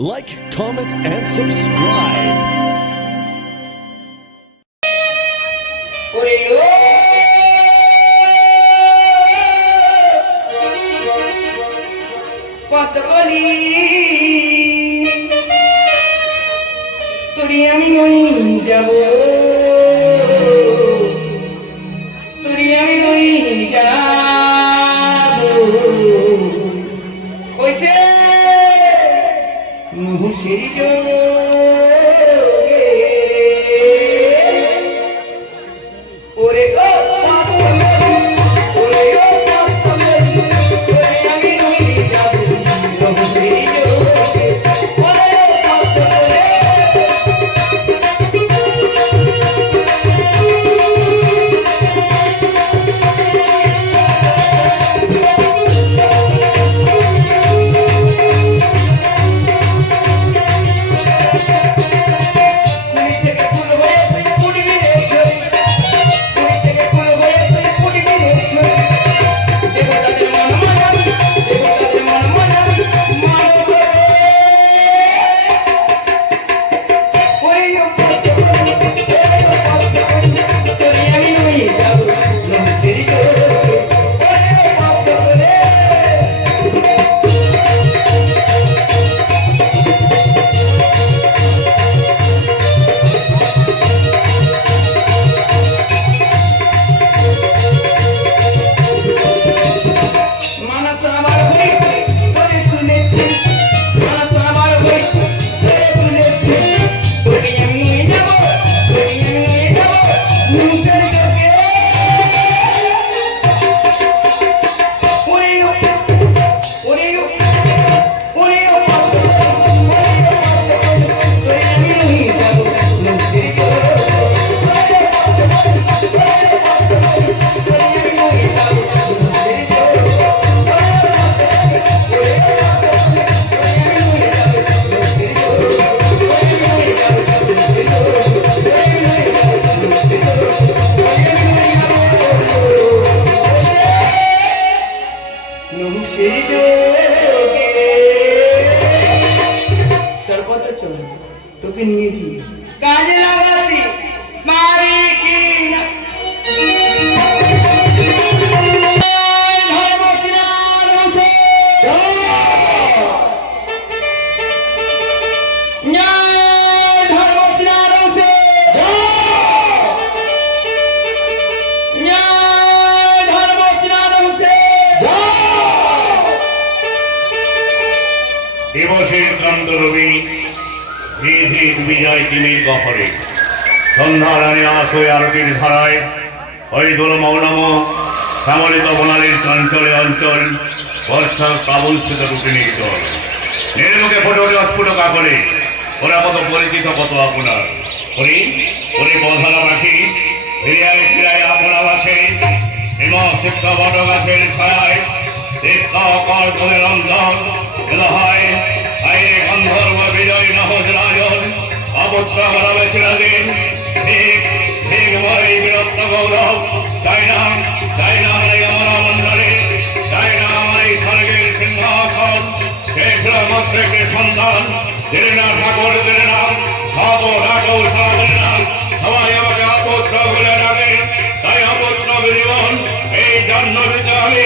Like, comment, and subscribe. ওরে ও পদ্মলি তোরে আমি নই যাব আসয় আরতির ধারায় হরিদোল মৌনম, শ্যামলিত বনালীর চঞ্চলে অঞ্চল, বর্ষার কাবুল স্থিত রূপে নির্জল নির্মুখে ফোটে ওঠে অস্ফুট কাকরে ওরা কত পরিচিত, কত আপনার। হরি হরি বধারা পাখি ফিরিয়ায় ফিরায় আপনা বাসে হিম সিদ্ধ বট গাছের ছায় করে রঞ্জন এলো হয় আইরে গন্ধর্ব বিজয় নহজ রাজন অবত্রা বলাবে চিরদিন, ঠিক ঠিক মরে বীরত্ব গৌরব তাই না তাই না আমার এই অমরা মন্ডলে তাই না আমার এই স্বর্গের সিংহাসন দেখল মাত্র একটি সন্তান দিলে জীবন এই জন্ম দিতে আমি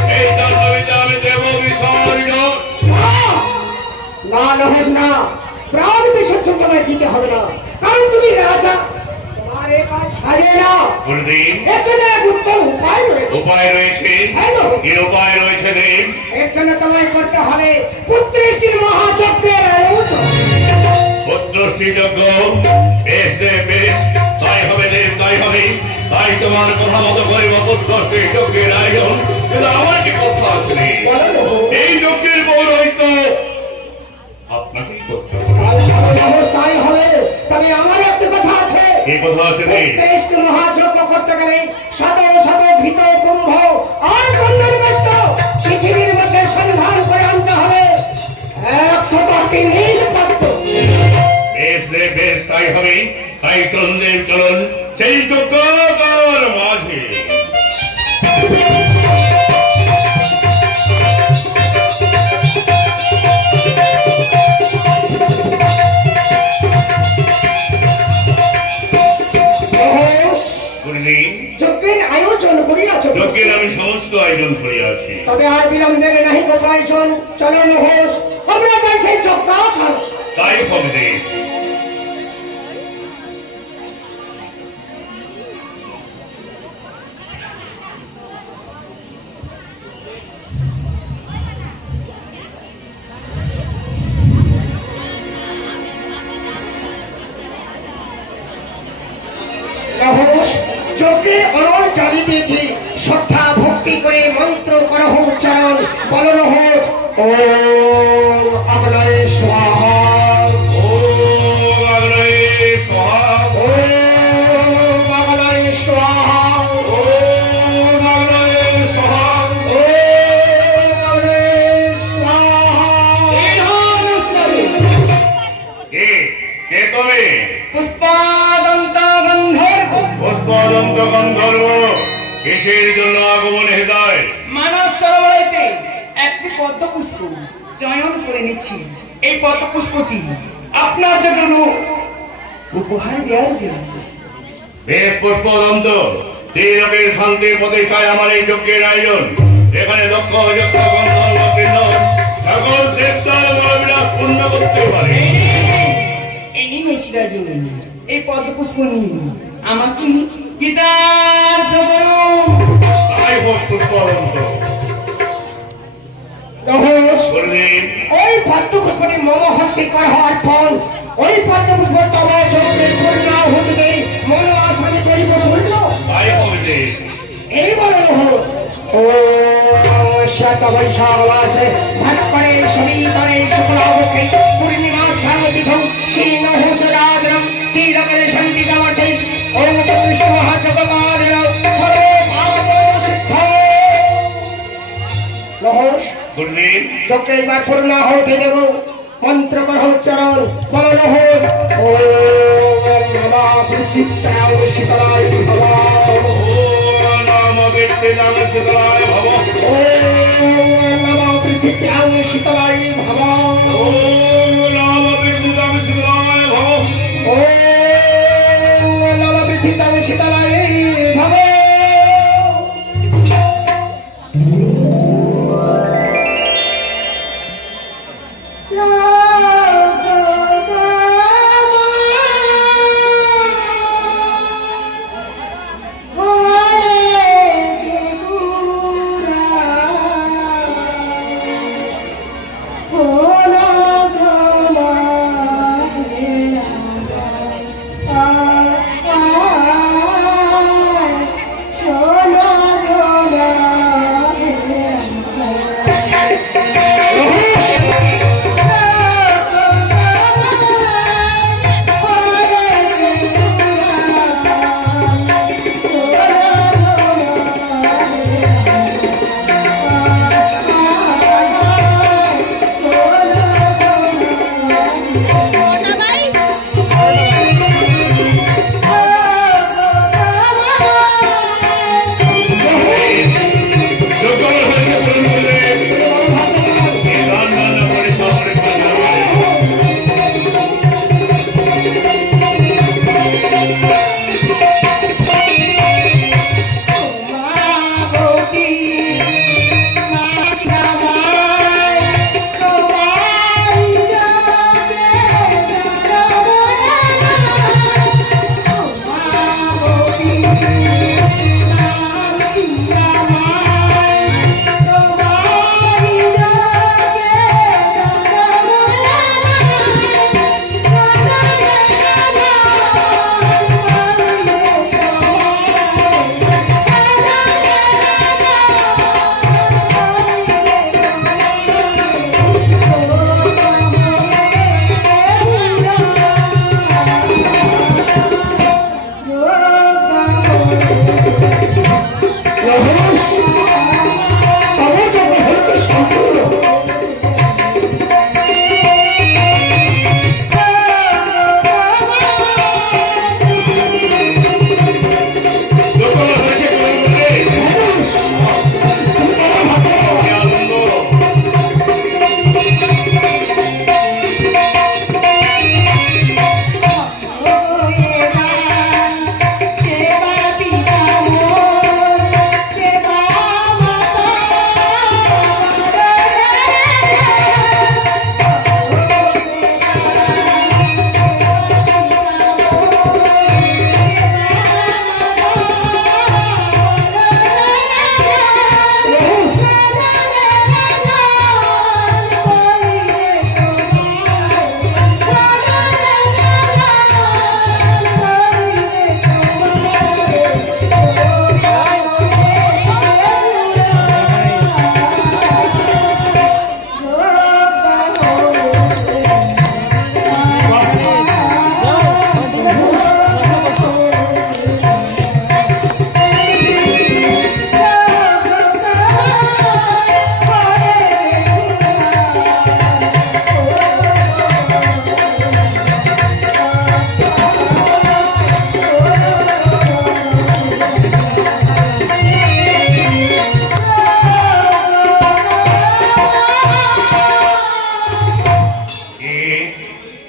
না নহস না। প্রাণ বিসর্জন তোমায় দিতে হবে না। কারণ তুমি রাজা তোমার এ কাজ সাজে না গুরুদেব এর জন্য এক উত্তম উপায় রয়েছে। উপায় রয়েছে। কি উপায় রয়েছে দেব? এর জন্য তোমায় করতে হবে পুত্রেষ্টির মহাযজ্ঞের আয়োজন। পুত্রষ্টি যজ্ঞ। বেশ দেব বেশ। তাই হবে দেব তাই হবে। তাই তোমার কথা মতো করিব পুত্রষ্টি যজ্ঞের বলো নহুষ। এই যজ্ঞের তবে আমার একটা কথা আছে। এই কথা আছে রে? উৎকৃষ্ট মহাযজ্ঞ করতে গেলে শত শত ভীত কুম্ভ আর বেষ্ট পৃথিবীর মধ্যে সন্ধান করে আনতে হবে। একশত নীল পাত্র বেশ রে বেশ তাই হবে। তাই চন্দ্রের চলন সেই যজ্ঞাগার মাঝে। কয়েকজন চলো মহেশ আমরা চাই সেই যজ্ঞাখান তাই হবে একটি পদ্ম পুষ্প চয়ন করে নিচ্ছি। এই পদ্ম পুষ্পটি আপনার জন্য উপহার দেওয়ার জন্য। বেশ পুষ্পদন্ত ত্রিলোকের শান্তির প্রতিষ্ঠায় আমার এই যজ্ঞের আয়োজন। এখানে দক্ষ কিন্নর সকল দেবতার বলবিলাস পূর্ণ করতে পারে। এই নিন সিরাজুল এই পদ্ম পুষ্প নিন। আমাকে কৃতার্থ করুন তাই হোক বললেন ওই পদ্ম পুষ্পটি মম হস্তে কর হওয়ার ফল। ওই পদ্ম পুষ্প তব চন্দ্রের করুণা হতে মন আসানি করিব যে এই বল রহস ও শত শুক্লাবকে পূর্ণিমা সামতিথম শ্রী নহস রাজরম তিলকরে শান্তি ওম বললেন চোখে এবার পূর্ণ হতে দেব মন্ত্র কর চরণ বল হোক ও শীতলায় ভবা ও নাম ব্যক্তি নাম শীতলায় ভব ও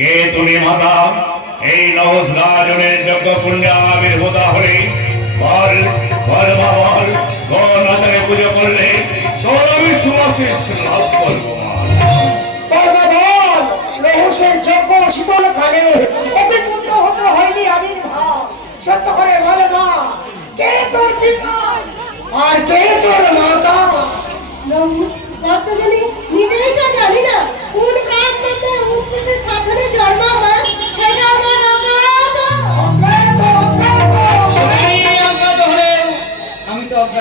মাতা এই নবস রাজনের যজ্ঞ পুণ্যে আবির্ভূত হলে বল বল বা বল গণনাথের পুজো করলে সুমাশিস লাভ করব। রহস্যের যজ্ঞ শীতল কালে ওকে পুত্র হতে হয়নি আবির্ভাব সত্য করে বলে না কে তোর পিতা? আর কে তোর মাতা? ভক্তজনী নিজেই তো জানি না।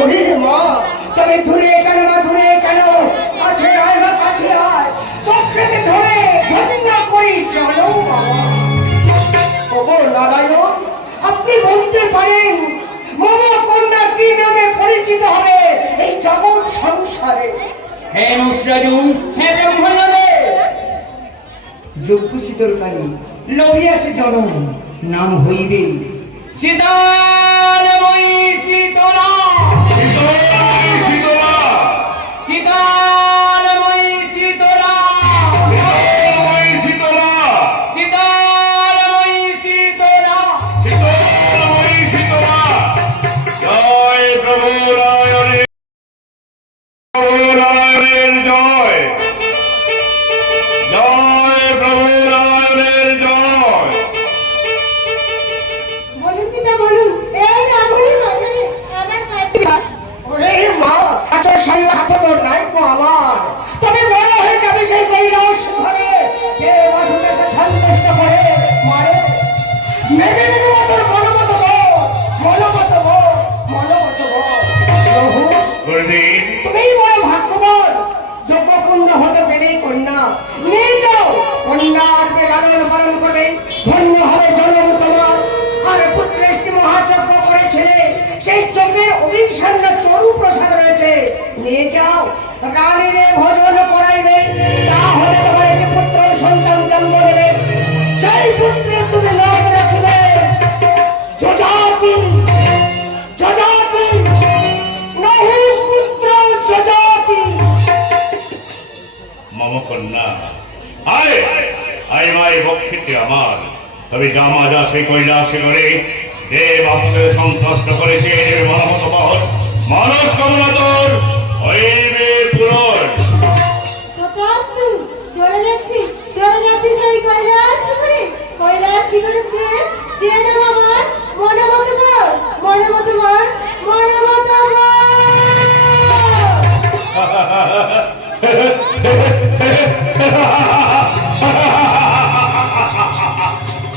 ওরে মা, তবে কেন দূরে কেন? কাছে আয় বা কাছে আয়। পক্ষেতে ধরে ধন্য করি চলো বাবা। ওগো নারায়ণ, আপনি বলতে পারেন মম কন্যা কি নামে পরিচিত হবে এই জগৎ সংসারে যোগ্য লভিয়াছে জনম নাম হইবে শীতলময়ী শীতলা শীতলা রানীরে ভোজন করাইবে, তাহলে তোমার একটি পুত্র সন্তান জন্ম দেবে, সেই পুত্রের তুমি নাম রাখবে। যজাতি যজাতি নহুষ পুত্র করে। দেব আসতে সন্তুষ্ট করেছে মানস কামনা তোর হইবে পূরণ তথাস্তু চলে যাচ্ছি চলে যাচ্ছি সেই কৈলাস শিখরে কৈলাস শিখরে যে যে নাম আমার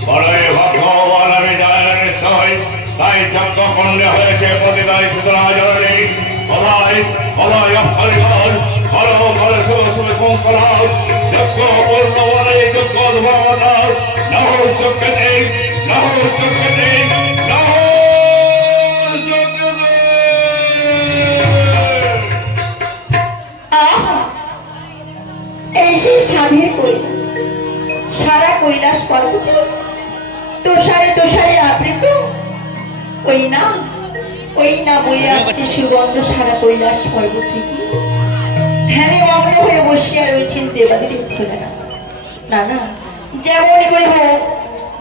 বড়ই ভগবান আমি নিশ্চয় তাই যজ্ঞ খণ্ডে হয়েছে প্রতিদায় সুতরা সারা কৈলাস পর্বতে তোষারে তোষারে আবৃত ওই না ওই না বয়ে আসছে সুগন্ধ সারা কৈলাস পর্বত থেকে ধ্যানে মগ্ন হয়ে বসিয়া রয়েছেন খোলারা না না যেমনই করে হোক,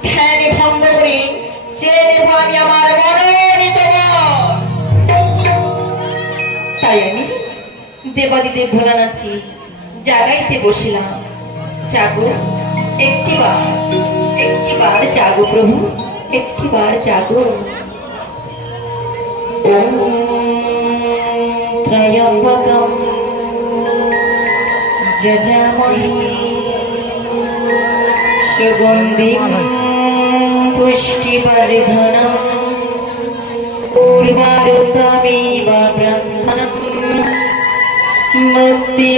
ধ্যানে ভঙ্গ করে নেব আমি আমার। তাই আমি দেবাদিদেব ভোলানাথকে জাগাইতে বসিলাম। জাগো জাগো প্রভু জাগো। त्रयं पदं जजामहि सुगन्धिष्टिवर्धनम् ऊर्वा ऋतमेव ब्रह्मण मृत्य